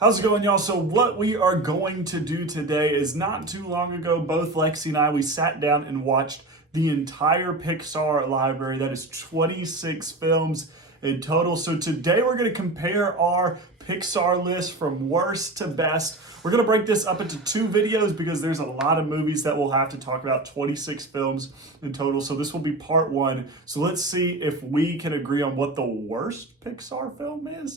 How's it going, y'all? So what we are going to do today is not too long ago, both Lexi and I, we sat down and watched the entire Pixar library. That is 26 films in total. So today we're going to compare our Pixar list from worst to best. We're going to break this up into two videos because there's a lot of movies that we'll have to talk about, 26 films in total. So this will be part one. So let's see if we can agree on what the worst Pixar film is.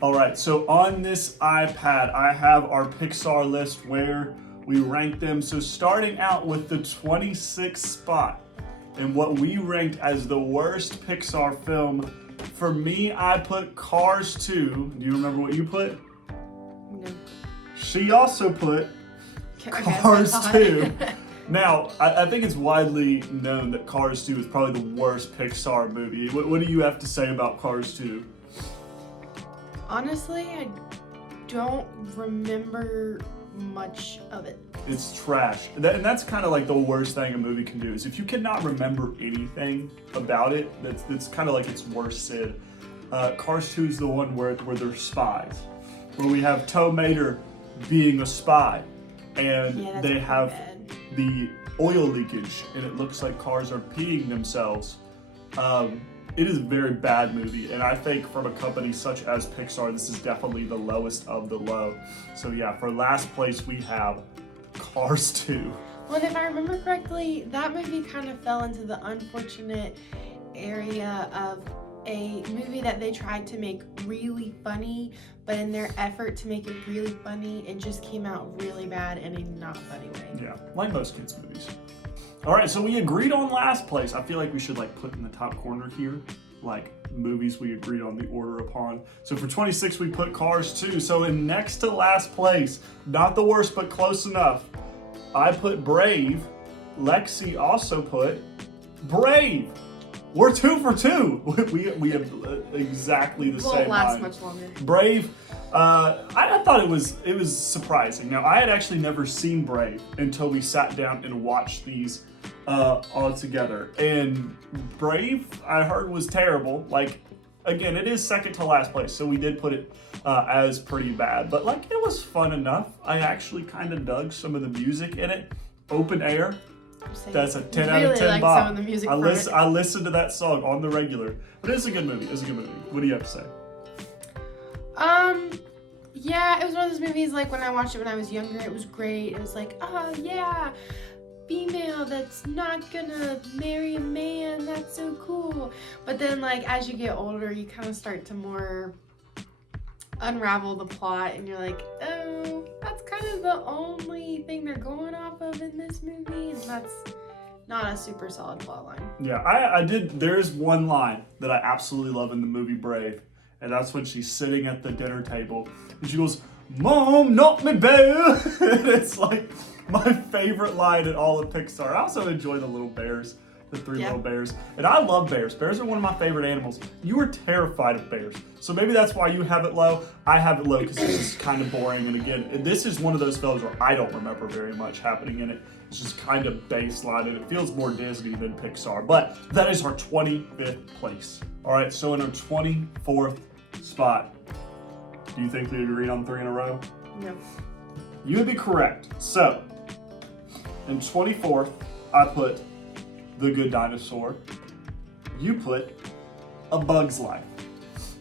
Alright, so on this iPad, I have our Pixar list where we rank them. So starting out with the 26th spot and what we ranked as the worst Pixar film, for me, I put Cars 2. Do you remember what you put? No. She also put Cars 2. Now, I think it's widely known that Cars 2 is probably the worst Pixar movie. What do you have to say about Cars 2? Honestly, I don't remember much of it. It's trash. And that's kind of like the worst thing a movie can do, is if you cannot remember anything about it, that's kind of like its worst sin. Cars 2 is the one where they're spies, where we have Tow Mater being a spy, and they have the oil leakage, and it looks like cars are peeing themselves. It is a very bad movie, and I think from a company such as Pixar, this is definitely the lowest of the low. So yeah, for last place we have Cars 2. Well, if I remember correctly, that movie kind of fell into the unfortunate area of a movie that they tried to make really funny, but in their effort to make it really funny, it just came out really bad in a not funny way. Yeah, like most kids' movies. All right, so we agreed on last place. I feel like we should put in the top corner here, movies we agreed on the order upon. So for 26, we put Cars 2. So in next to last place, not the worst, but close enough, I put Brave. Lexi also put Brave. We're 2 for 2. We have exactly the same. Won't last much longer. Brave. I thought it was surprising. Now, I had actually never seen Brave until we sat down and watched these all together. And Brave, I heard, was terrible. Again, it is second to last place, so we did put it as pretty bad. But it was fun enough. I actually kind of dug some of the music in it. Open Air. That's a 10 out of 10 bop. Some of the music I listened to that song on the regular. But it's a good movie. What do you have to say? Yeah, it was one of those movies, when I watched it when I was younger, it was great. It was oh yeah, female that's not gonna marry a man, that's so cool. But then, as you get older, you kind of start to more unravel the plot, and you're oh, that's kind of the only thing they're going off of in this movie, and that's not a super solid plot line. Yeah, I did. There's one line that I absolutely love in the movie Brave, and that's when she's sitting at the dinner table and she goes, "Mom, not me bear." And it's my favorite line in all of Pixar. I also enjoy the little bears, the three little bears. And I love bears. Bears are one of my favorite animals. You are terrified of bears. So maybe that's why you have it low. I have it low because it's just kind of boring. And again, this is one of those films where I don't remember very much happening in it. It's just kind of baseline, and it feels more Disney than Pixar. But that is our 25th place. All right, so in our 24th spot, do you think we agreed on 3 in a row? No. You would be correct. So, in 24th, I put The Good Dinosaur. You put A Bug's Life.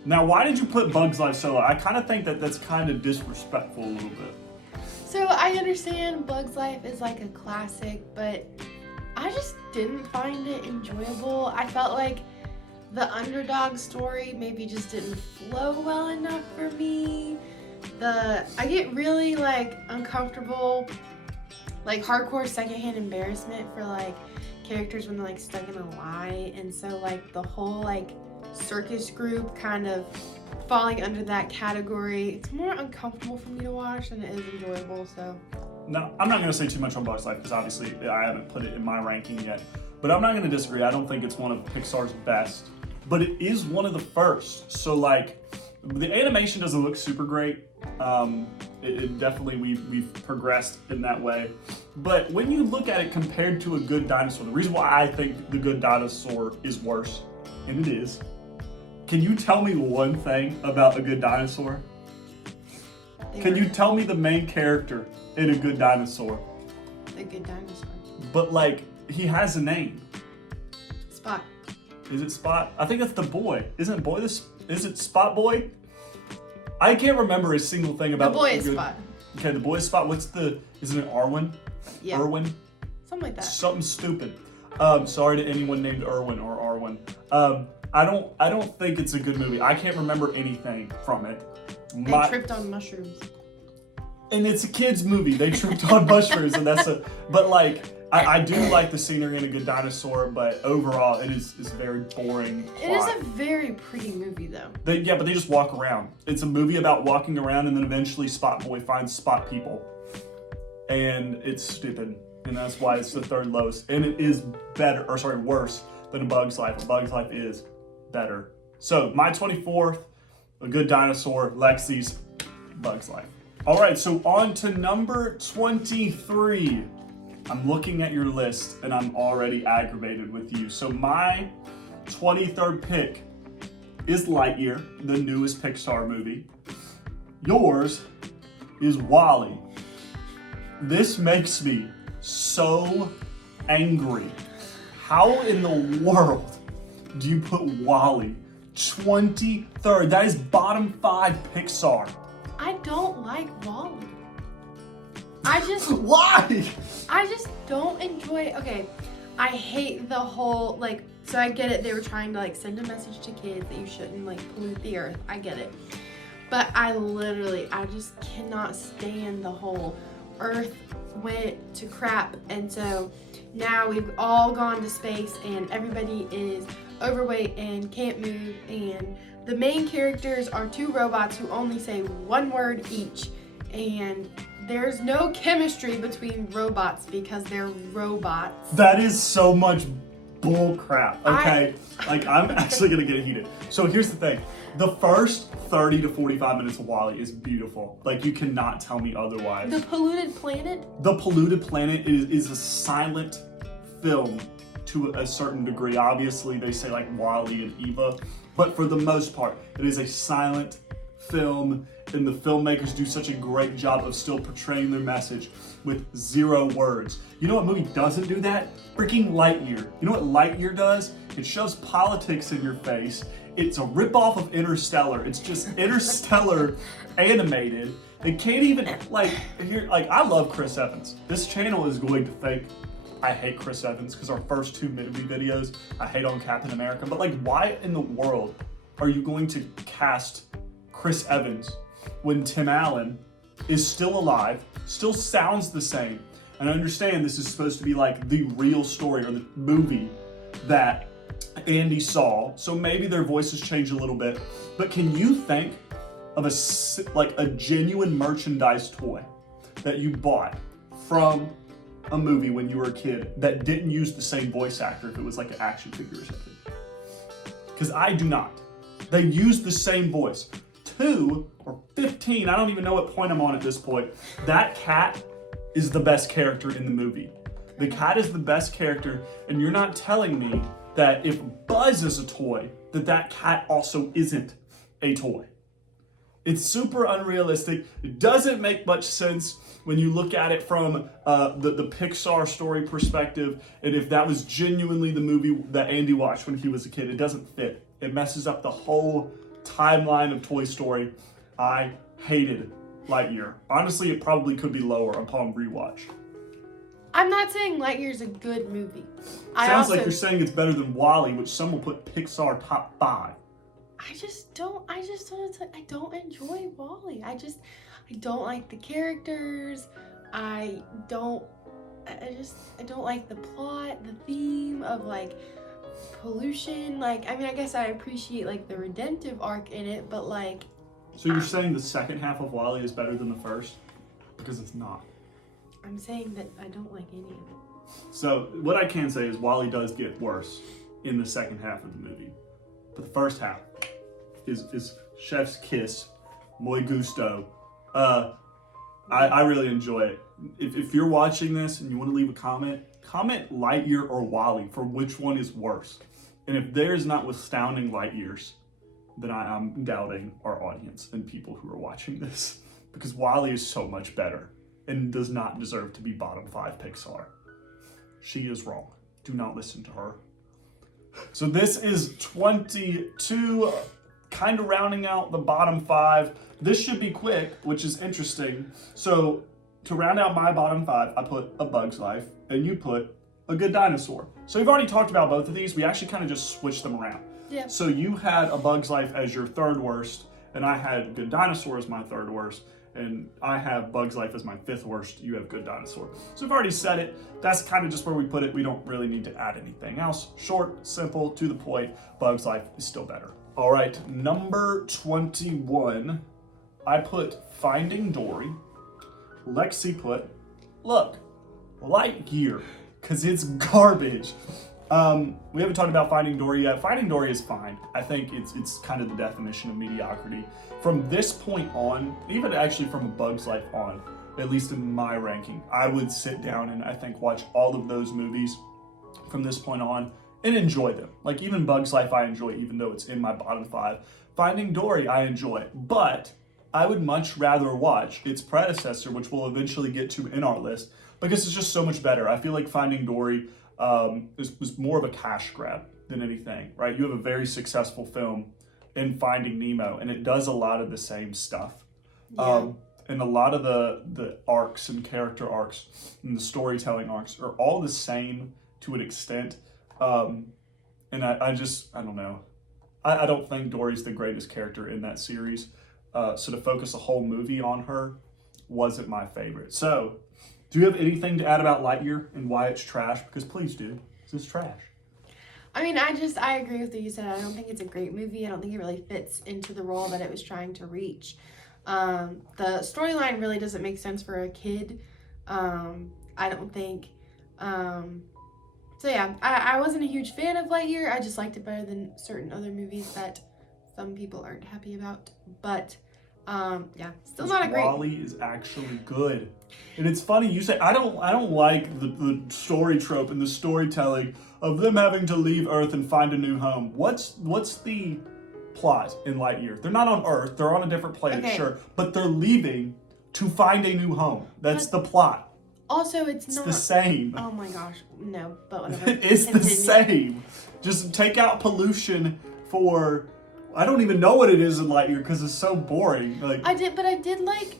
Now, why did you put Bug's Life so low? I kind of think that's kind of disrespectful a little bit. So I understand Bug's Life is a classic, but I just didn't find it enjoyable. I felt like the underdog story maybe just didn't flow well enough for me. I get really uncomfortable, hardcore secondhand embarrassment for characters when they're stuck in a lie, and so the whole circus group kind of falling under that category, it's more uncomfortable for me to watch than it is enjoyable. So no, I'm not going to say too much on Bug's Life because obviously I haven't put it in my ranking yet, but I'm not going to disagree. I don't think it's one of Pixar's best, but it is one of the first. So the animation doesn't look super great. It definitely we've progressed in that way. But when you look at it compared to A Good Dinosaur, the reason why I think The Good Dinosaur is worse, and it is, can you tell me one thing about A Good Dinosaur? Can you tell me the main character in A Good Dinosaur? The Good Dinosaur. But like, he has a name. Spot. Is it Spot? I think that's the boy. Isn't boy this? Is it Spot Boy? I can't remember a single thing about The boy is Spot. Okay, the boy is Spot. Isn't it Arwen? Yeah. Irwin? Something like that. Something stupid. Sorry to anyone named Irwin or Arwen. I don't think it's a good movie. I can't remember anything from it. They tripped on mushrooms. And it's a kid's movie. They tripped on mushrooms, and but like, I do like the scenery in A Good Dinosaur, but overall it is very boring plot. It is a very pretty movie though. But they just walk around. It's a movie about walking around, and then eventually Spot Boy finds Spot People. And it's stupid. And that's why it's the third lowest. And it is worse than A Bug's Life. A Bug's Life is better. So my 24th, A Good Dinosaur, Lexi's Bug's Life. All right, so on to number 23. I'm looking at your list and I'm already aggravated with you. So my 23rd pick is Lightyear, the newest Pixar movie. Yours is WALL-E. This makes me so angry. How in the world do you put WALL-E 23rd? That is bottom 5 Pixar. I don't like WALL-E. I just Why? I just don't enjoy. Okay, I hate the whole So I get it. They were trying to send a message to kids that you shouldn't pollute the earth. I get it, but I just cannot stand the whole Earth went to crap, and so now we've all gone to space, and everybody is overweight and can't move, and the main characters are 2 robots who only say 1 word each, and there's no chemistry between robots because they're robots. That is so much bull crap. Okay, I'm actually gonna get heated. So here's the thing: the first 30 to 45 minutes of WALL-E is beautiful. You cannot tell me otherwise. The Polluted Planet. The Polluted Planet is a silent film to a certain degree. Obviously, they say WALL-E and Eva, but for the most part, it is a silent film, and the filmmakers do such a great job of still portraying their message with 0 words. You know what movie doesn't do that? Freaking Lightyear. You know what Lightyear does? It shoves politics in your face. It's a ripoff of Interstellar. It's just Interstellar animated. They can't even I love Chris Evans. This channel is going to think I hate Chris Evans because our first 2 movie videos I hate on Captain America. But why in the world are you going to cast Chris Evans when Tim Allen is still alive, still sounds the same? And I understand this is supposed to be the real story or the movie that Andy saw, so maybe their voices change a little bit. But can you think of a genuine merchandise toy that you bought from a movie when you were a kid that didn't use the same voice actor if it was an action figure or something? Because I do not. They use the same voice. 2 or 15, I don't even know what point I'm on at this point. That cat is the best character in the movie. The cat is the best character, and you're not telling me that if Buzz is a toy, that cat also isn't a toy. It's super unrealistic. It doesn't make much sense when you look at it from the Pixar story perspective, and if that was genuinely the movie that Andy watched when he was a kid, it doesn't fit. It messes up the whole timeline of Toy Story. I hated Lightyear. Honestly, it probably could be lower upon rewatch. I'm not saying Lightyear's a good movie. Sounds like you're saying it's better than WALL-E, which some will put Pixar top 5. I don't enjoy WALL-E. I don't like the characters. I don't like the plot, the theme of pollution. I guess I appreciate the redemptive arc in it, but So you're saying the second half of WALL-E is better than the first? Because it's not. I'm saying that I don't like any of it. So what I can say is WALL-E does get worse in the second half of the movie. But the first half is Chef's Kiss, Muy Gusto. I really enjoy it. If you're watching this and you want to leave a comment Lightyear or WALL-E for which one is worse. And if theirs notwithstanding Lightyear's, then I'm doubting our audience and people who are watching this. Because WALL-E is so much better and does not deserve to be bottom 5 Pixar. She is wrong. Do not listen to her. So this is 22, kind of rounding out the bottom 5. This should be quick, which is interesting. So to round out my bottom 5, I put A Bug's Life, and you put A Good Dinosaur. So we've already talked about both of these. We actually kind of just switched them around. Yeah. So you had A Bug's Life as your third worst, and I had Good Dinosaur as my third worst, and I have Bug's Life as my 5th worst. You have Good Dinosaur. So we've already said it. That's kind of just where we put it. We don't really need to add anything else. Short, simple, to the point. Bug's Life is still better. All right, number 21. I put Finding Dory. Lexi put, look, Lightyear, because it's garbage. We haven't talked about Finding Dory yet. Finding Dory is fine. I think it's kind of the definition of mediocrity. From this point on, even actually from A Bug's Life on, at least in my ranking, I would sit down and I think watch all of those movies from this point on and enjoy them. Like even Bug's Life I enjoy, even though it's in my bottom 5. Finding Dory I enjoy, but I would much rather watch its predecessor, which we'll eventually get to in our list, because it's just so much better. I feel like Finding Dory was more of a cash grab than anything, right? You have a very successful film in Finding Nemo, and it does a lot of the same stuff. Yeah. And a lot of the arcs and character arcs and the storytelling arcs are all the same to an extent. And I don't know. I don't think Dory's the greatest character in that series. So to focus a whole movie on her wasn't my favorite. So, do you have anything to add about Lightyear and why it's trash? Because please do. It's trash. I mean, I agree with what you said. I don't think it's a great movie. I don't think it really fits into the role that it was trying to reach. The storyline really doesn't make sense for a kid. I don't think. So yeah, I wasn't a huge fan of Lightyear. I just liked it better than certain other movies that some people aren't happy about. But yeah, still not a great. WALL-E is actually good, and it's funny you say I don't like the story trope and the storytelling of them having to leave Earth and find a new home. What's the plot in Lightyear? They're not on Earth. They're on a different planet, Okay. sure, but they're leaving to find a new home. That's the plot. Also, it's It's not the same. Oh my gosh, no, but whatever. It's the Continue. same. Just take out pollution for. I don't even know what it is in Lightyear because it's so boring. Like I did like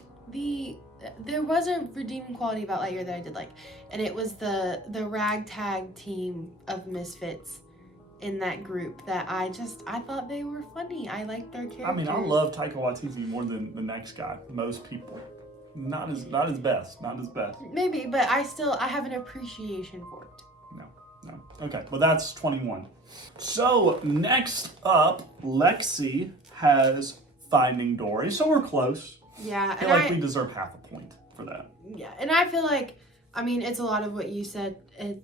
there was a redeeming quality about Lightyear that I did like, and it was the ragtag team of misfits in that group that I thought they were funny. I liked their characters. I mean, I love Taika Waititi more than the next guy. Most people, not his best. Maybe, but I have an appreciation for it. No. Okay, well that's 21. So next up, Lexi has Finding Dory. So we're close. Yeah, I feel like we deserve half a point for that. Yeah, and I feel like, I mean, it's a lot of what you said,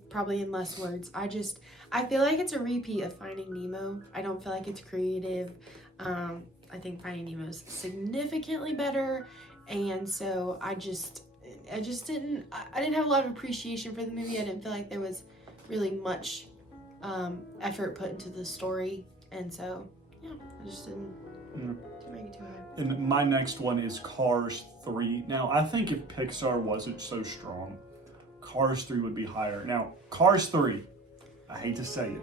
probably in less words. I feel like it's a repeat of Finding Nemo. I don't feel like it's creative. I think Finding Nemo is significantly better, and so I didn't have a lot of appreciation for the movie. I didn't feel like there was really much effort put into the story, and so yeah, I just didn't rank it too high. And my next one is Cars 3. Now, I think if Pixar wasn't so strong, Cars 3 would be higher. Now, Cars 3, I hate to say it,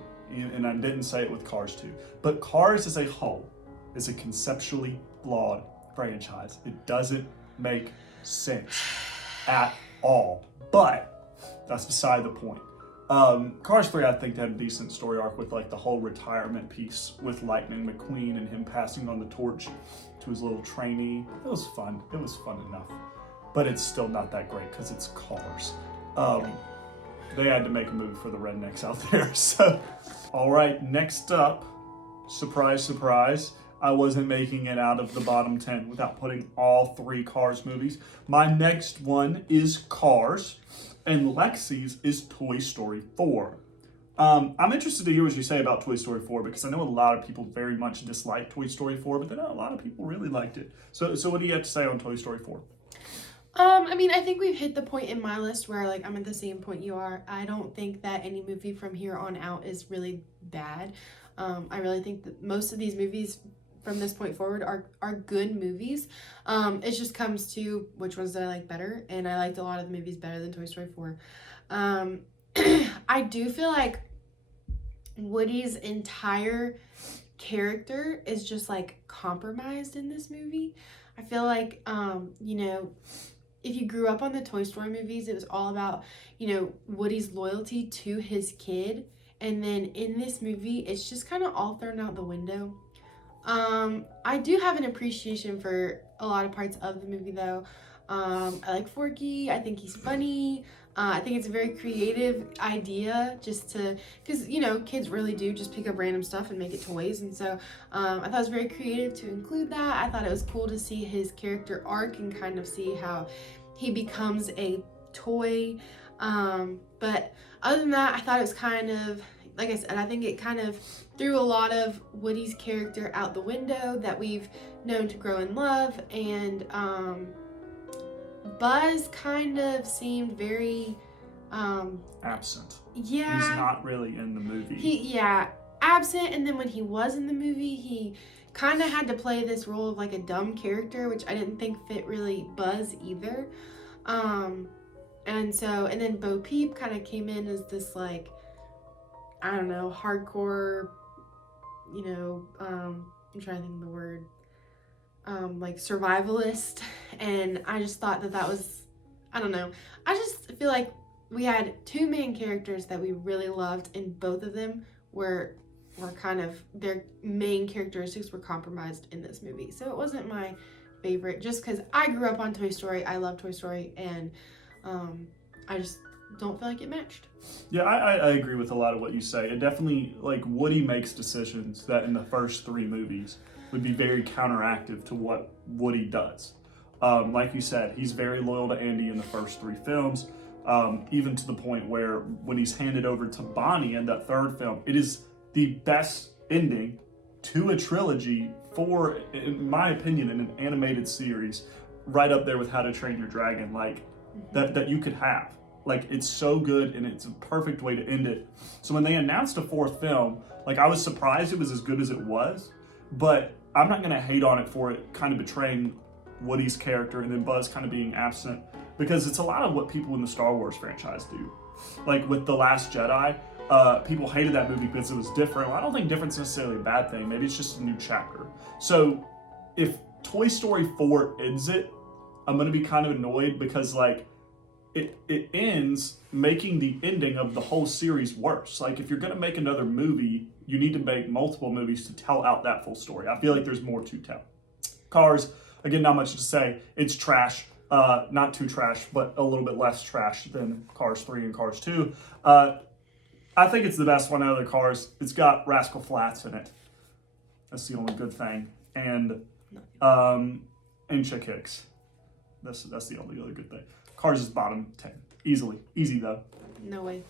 and I didn't say it with Cars 2, but Cars as a whole is a conceptually flawed franchise. It doesn't make sense at all. But that's beside the point. Cars 3, I think, had a decent story arc with like the whole retirement piece with Lightning McQueen and him passing on the torch to his little trainee. It was fun. It was fun enough. But it's still not that great because it's Cars. They had to make a movie for the rednecks out there. So, all right, next up, surprise, surprise, I wasn't making it out of the bottom 10 without putting all 3 Cars movies. My next one is Cars. And Lexi's is Toy Story 4. I'm interested to hear what you say about Toy Story 4 because I know a lot of people very much dislike Toy Story 4, but then a lot of people really liked it. So what do you have to say on Toy Story 4? I mean, I think we've hit the point in my list where like I'm at the same point you are. I don't think that any movie from here on out is really bad. I really think that most of these movies from this point forward are good movies. It just comes to which ones that I like better, and I liked a lot of the movies better than Toy Story 4. Um, I do feel like Woody's entire character is just like compromised in this movie. I feel like, if you grew up on the Toy Story movies, it was all about, Woody's loyalty to his kid. And then in this movie, it's just kind of all thrown out the window. I do have an appreciation for a lot of parts of the movie, though. I like Forky. I think he's funny. I think it's a very creative idea just to, because, kids really do just pick up random stuff and make it toys. And so I thought it was very creative to include that. I thought it was cool to see his character arc and kind of see how he becomes a toy. But other than that, I thought it was kind of, like I said, I think it kind of threw a lot of Woody's character out the window that we've known to grow in love. And Buzz kind of seemed very absent. Yeah. He's not really in the movie. Absent. And then when he was in the movie, he kind of had to play this role of like a dumb character, which I didn't think fit really Buzz either. And then Bo Peep kind of came in as this like, I don't know, hardcore, I'm trying to think of the word, like survivalist. And I just thought that was, I don't know. I just feel like we had two main characters that we really loved, and both of them were kind of, their main characteristics were compromised in this movie. So it wasn't my favorite, just because I grew up on Toy Story. I love Toy Story, and I just don't feel like it matched. Yeah, I agree with a lot of what you say. It definitely, like, Woody makes decisions that in the first three movies would be very counteractive to what Woody does. Like you said, he's very loyal to Andy in the first three films, even to the point where when he's handed over to Bonnie in that third film, it is the best ending to a trilogy for, in my opinion, in an animated series, right up there with How to Train Your Dragon, like, that you could have. Like, it's so good, and it's a perfect way to end it. So when they announced a fourth film, like, I was surprised it was as good as it was, but I'm not going to hate on it for it kind of betraying Woody's character and then Buzz kind of being absent, because it's a lot of what people in the Star Wars franchise do. Like, with The Last Jedi, people hated that movie because it was different. Well, I don't think different's necessarily a bad thing. Maybe it's just a new chapter. So if Toy Story 4 ends it, I'm going to be kind of annoyed because, like, it ends making the ending of the whole series worse. Like, if you're going to make another movie, you need to make multiple movies to tell out that full story. I feel like there's more to tell. Cars, again, not much to say. It's trash. Not too trash, but a little bit less trash than Cars 3 and Cars 2. I think it's the best one out of the Cars. It's got Rascal Flatts in it. That's the only good thing. And Chick Hicks. That's the only other good thing. Cars is bottom 10. Easily. Easy, though. No way.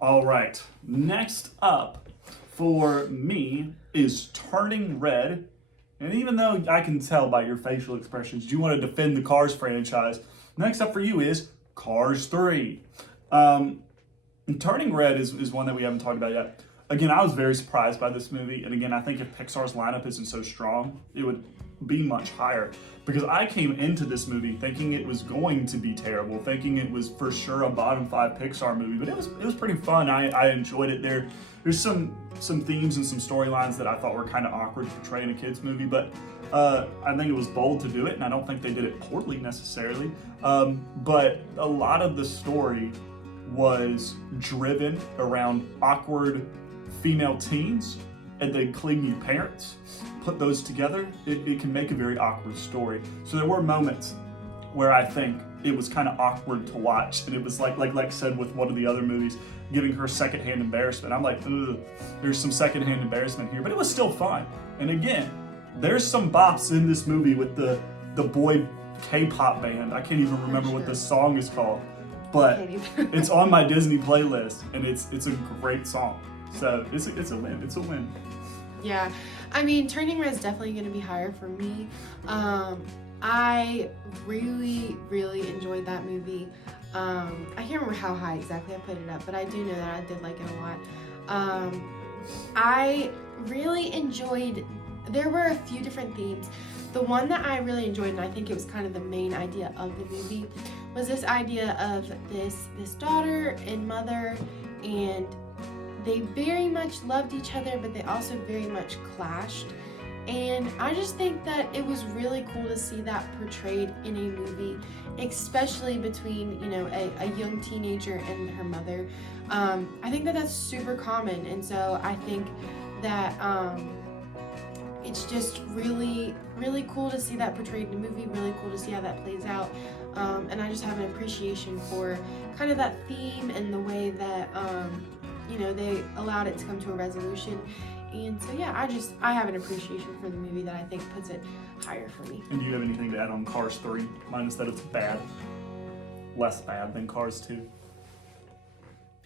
All right. Next up for me is Turning Red. And even though I can tell by your facial expressions you want to defend the Cars franchise, next up for you is Cars 3. Turning Red is one that we haven't talked about yet. Again, I was very surprised by this movie. And again, I think if Pixar's lineup isn't so strong, it would be much higher. Because I came into this movie thinking it was going to be terrible, thinking it was for sure a bottom 5 Pixar movie, but it was pretty fun. I enjoyed it. There's some themes and some storylines that I thought were kind of awkward to portray in a kids movie, but I think it was bold to do it, and I don't think they did it poorly necessarily. But a lot of the story was driven around awkward female teens and then clingy parents. Put those together, it can make a very awkward story. So there were moments where I think it was kind of awkward to watch, and it was like I said with one of the other movies, giving her secondhand embarrassment. I'm like, ugh, there's some secondhand embarrassment here, but it was still fun. And again, there's some bops in this movie with the boy K-pop band. I can't even remember what this song is called, but it's on my Disney playlist, and it's a great song. So it's a win. It's a win. Yeah, I mean, Turning Red is definitely going to be higher for me. I really, really enjoyed that movie. I can't remember how high exactly I put it up, but I do know that I did like it a lot. I really enjoyed, there were a few different themes. The one that I really enjoyed, and I think it was kind of the main idea of the movie, was this idea of this daughter and mother, and they very much loved each other, but they also very much clashed. And I just think that it was really cool to see that portrayed in a movie, especially between, you know, a young teenager and her mother. I think that that's super common, and so I think that it's just really, really cool to see that portrayed in a movie, really cool to see how that plays out. And I just have an appreciation for kind of that theme and the way that, you know, they allowed it to come to a resolution. And so, yeah, I have an appreciation for the movie that I think puts it higher for me. And do you have anything to add on Cars 3, minus that it's bad? Less bad than Cars 2.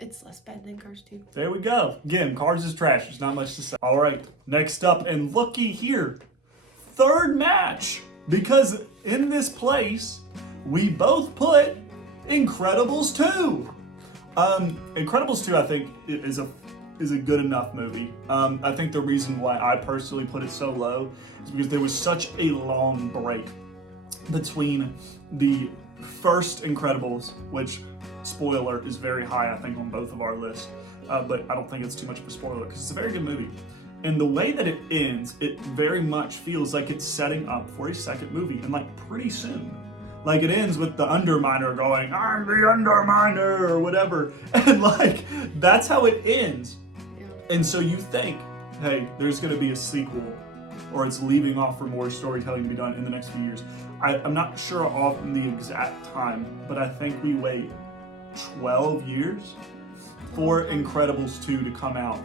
It's less bad than Cars 2. There we go. Again, Cars is trash. There's not much to say. All right, next up, and looky here. Third match. Because in this place, we both put Incredibles 2. Incredibles 2, I think, is a good enough movie. I think the reason why I personally put it so low is because there was such a long break between the first Incredibles, which, spoiler, is very high, I think, on both of our lists. But I don't think it's too much of a spoiler because it's a very good movie. And the way that it ends, it very much feels like it's setting up for a second movie, and like pretty soon. Like it ends with the Underminer going, "I'm the Underminer," or whatever. And like, that's how it ends. And so you think, hey, there's going to be a sequel, or it's leaving off for more storytelling to be done in the next few years. I'm not sure on the exact time, but I think we wait 12 years for Incredibles 2 to come out.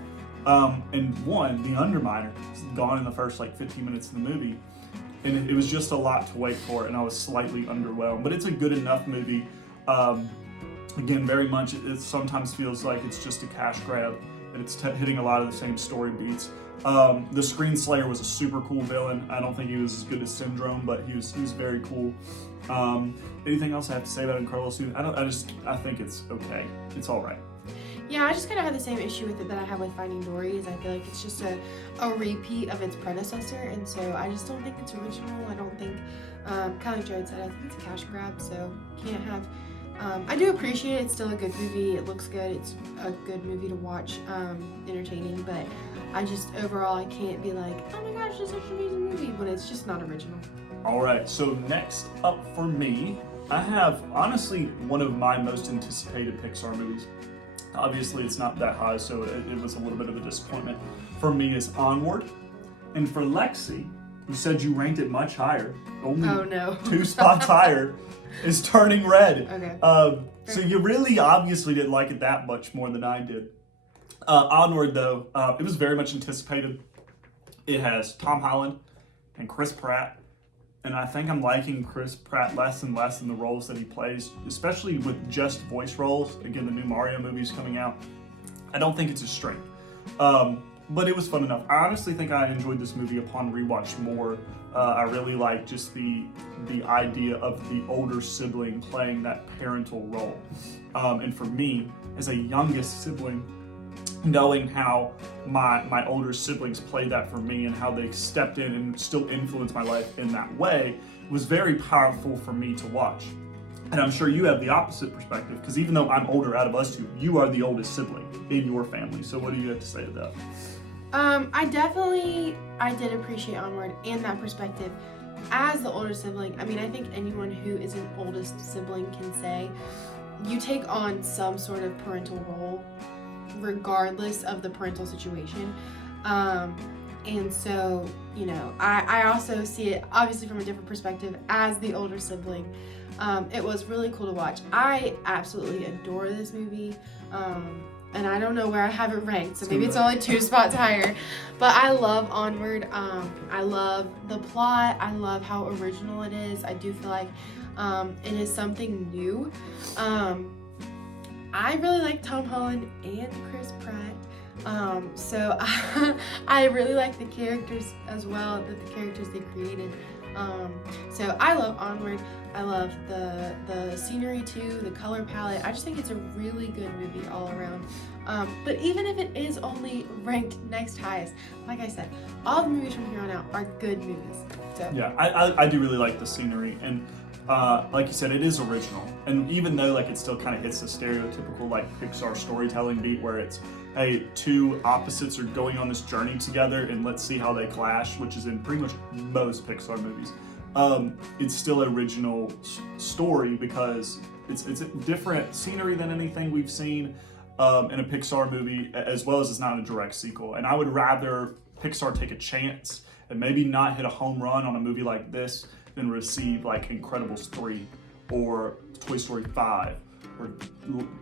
And one, the Underminer, is gone in the first like 15 minutes of the movie. And it was just a lot to wait for, and I was slightly underwhelmed. But it's a good enough movie. Again, very much, it sometimes feels like it's just a cash grab, and it's hitting a lot of the same story beats. The Screen Slayer was a super cool villain. I don't think he was as good as Syndrome, but he was very cool. Anything else I have to say about Incredibles 2? I think it's okay. It's all right. Yeah, I just kind of have the same issue with it that I have with Finding Dory. Is I feel like it's just a repeat of its predecessor, and so I just don't think it's original. I don't think, kind of like Jared said, I think it's a cash grab, so can't have. I do appreciate it. It's still a good movie. It looks good. It's a good movie to watch, entertaining, but I just, overall, I can't be like, oh my gosh, it's such an amazing movie, when it's just not original. All right, so next up for me, I have, honestly, one of my most anticipated Pixar movies. Obviously, it's not that high, so it was a little bit of a disappointment. For me, is Onward. And for Lexi, who said you ranked it much higher, only 2 spots higher, is Turning Red. Okay. So you really obviously didn't like it that much more than I did. Onward, though, it was very much anticipated. It has Tom Holland and Chris Pratt. And I think I'm liking Chris Pratt less and less in the roles that he plays, especially with just voice roles. Again, the new Mario movie's coming out. I don't think it's his strength. But it was fun enough. I honestly think I enjoyed this movie upon rewatch more. I really like just the idea of the older sibling playing that parental role. And for me, as a youngest sibling, knowing how my older siblings played that for me and how they stepped in and still influenced my life in that way was very powerful for me to watch. And I'm sure you have the opposite perspective, because even though I'm older out of us two, you are the oldest sibling in your family. So what do you have to say to that? I did appreciate Onward and that perspective. As the older sibling, I mean, I think anyone who is an oldest sibling can say you take on some sort of parental role regardless of the parental situation. And so, you know, I also see it obviously from a different perspective as the older sibling. It was really cool to watch. I absolutely adore this movie. And I don't know where I have it ranked, so maybe it's only 2 spots higher. But I love Onward. I love the plot. I love how original it is. I do feel like it is something new. I really like Tom Holland and Chris Pratt. So I really like the characters as well, the characters they created. So I love Onward. I love the scenery too, the color palette. I just think it's a really good movie all around. But even if it is only ranked next highest, like I said, all the movies from here on out are good movies. So Yeah, I do really like the scenery, and like you said, it is original. And even though like it still kind of hits the stereotypical like Pixar storytelling beat, where it's, hey, two opposites are going on this journey together, and let's see how they clash, which is in pretty much most Pixar movies. It's still an original story because it's a different scenery than anything we've seen in a Pixar movie, as well as it's not a direct sequel. And I would rather Pixar take a chance and maybe not hit a home run on a movie like this than receive like Incredibles 3 or Toy Story 5 or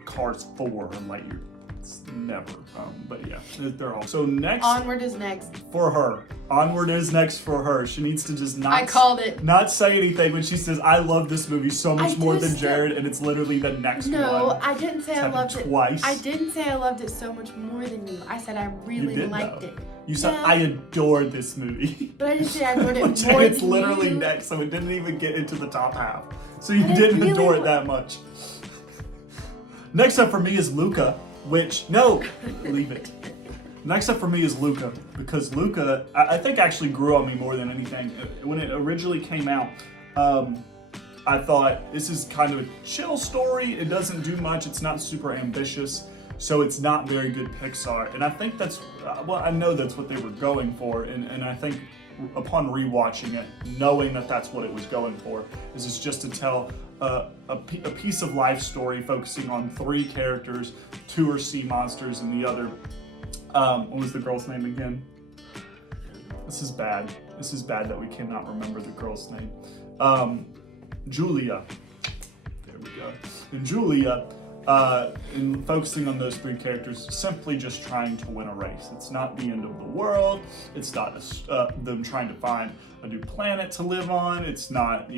Cars 4 and Lightyear. It's never. But yeah, they're all. So next. Onward is next. For her. Onward is next for her. She needs to just not. I called it. Not say anything when she says, I love this movie so much more than just- Jared, and it's literally the next one. No, I didn't say It's I happened loved twice. it. I didn't say I loved it so much more than you. I said I really You did, liked though. it. You said, Yeah. I adored this movie. But I didn't say I adored it But more Jared's than literally you. next, so it didn't even get into the top half. So you But I didn't really adore it wa- that much. Next up for me is Luca, which, no, leave it. Next up for me is Luca, because Luca, I think actually grew on me more than anything. When it originally came out, I thought this is kind of a chill story. It doesn't do much. It's not super ambitious, so it's not very good Pixar. And I think that's, well, I know that's what they were going for, and I think upon rewatching it, knowing that that's what it was going for, is it's just to tell a piece of life story focusing on three characters. Two are sea monsters, and the other, what was the girl's name again? This is bad. This is bad that we cannot remember the girl's name. Julia. There we go. And Julia, in focusing on those three characters, simply just trying to win a race. It's not the end of the world. It's not them trying to find a new planet to live on. It's not,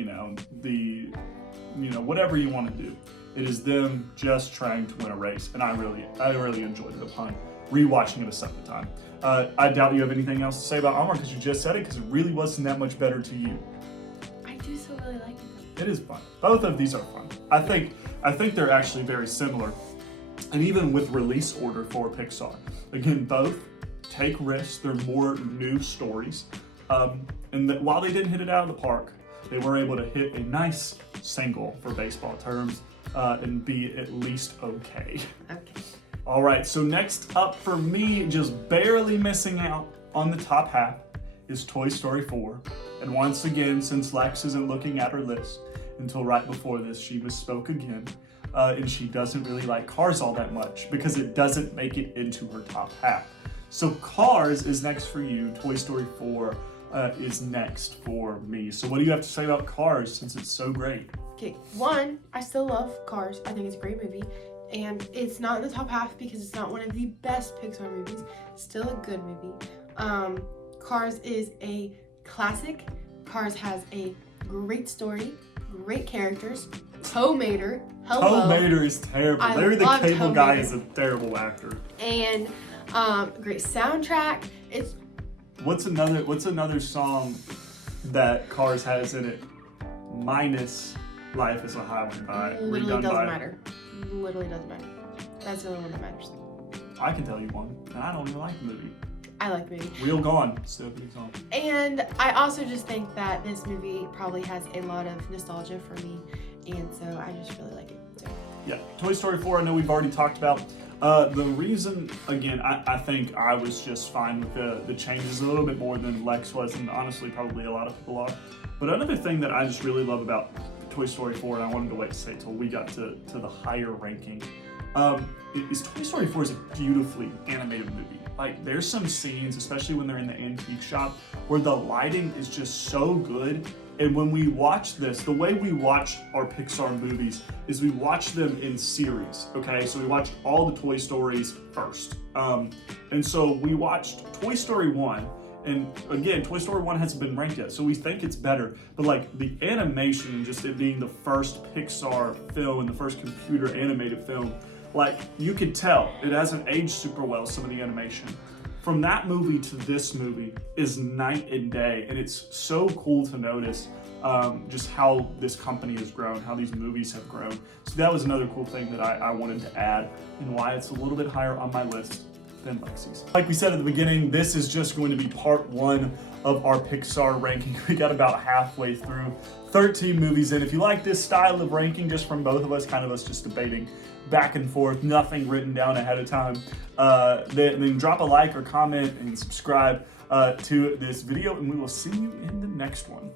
whatever you want to do. It is them just trying to win a race, and I really enjoyed it upon rewatching it a second time. I doubt you have anything else to say about Onward because you just said it, because it really wasn't that much better to you. I do still really like it. It is fun. Both of these are fun. I think they're actually very similar, and even with release order for Pixar. Again, both take risks. They're more new stories, and that while they didn't hit it out of the park, they were able to hit a nice single for baseball terms and be at least okay. Okay. All right, so next up for me, just barely missing out on the top half, is Toy Story 4. And once again, since Lex isn't looking at her list until right before this, she misspoke again. And she doesn't really like Cars all that much because it doesn't make it into her top half. So Cars is next for you. Toy Story 4 is next for me. So what do you have to say about Cars since it's so great? Okay, one, I still love Cars. I think it's a great movie. And it's not in the top half because it's not one of the best Pixar movies. It's still a good movie. Cars is a classic. Cars has a great story, great characters. Tow Mater, hello. Tow Mater is terrible. I Larry the love Cable Tow Guy Mater. is a terrible actor. And great soundtrack. It's What's another song that Cars has in it? Minus Life is a Highway by literally redone doesn't by. matter. Literally doesn't matter. That's the only one that matters. I can tell you one, and I don't even like the movie. I like the movie. Real Gone, still a good song. And I also just think that this movie probably has a lot of nostalgia for me, and so I just really like it. So. Yeah, Toy Story 4, I know we've already talked about. The reason, again, I think I was just fine with the changes a little bit more than Lex was, and honestly probably a lot of people are. But another thing that I just really love about Toy Story 4, and I wanted to wait to say till we got to the higher ranking, is Toy Story 4 is a beautifully animated movie. Like, there's some scenes, especially when they're in the antique shop, where the lighting is just so good. And when we watch this, the way we watch our Pixar movies is we watch them in series, okay? So we watched all the Toy Stories first. And so we watched Toy Story 1, and again, Toy Story 1 hasn't been ranked yet, so we think it's better. But like the animation and just it being the first Pixar film and the first computer animated film, like you could tell it hasn't aged super well, some of the animation from that movie to this movie is night and day, and it's so cool to notice just how this company has grown, how these movies have grown. So that was another cool thing that I wanted to add, and why it's a little bit higher on my list than Lexi's. Like we said at the beginning, this is just going to be part one of our Pixar ranking. We got about halfway through, 13 movies in. If you like this style of ranking, just from both of us, kind of us just debating back and forth, nothing written down ahead of time, then drop a like or comment and subscribe to this video, and we will see you in the next one.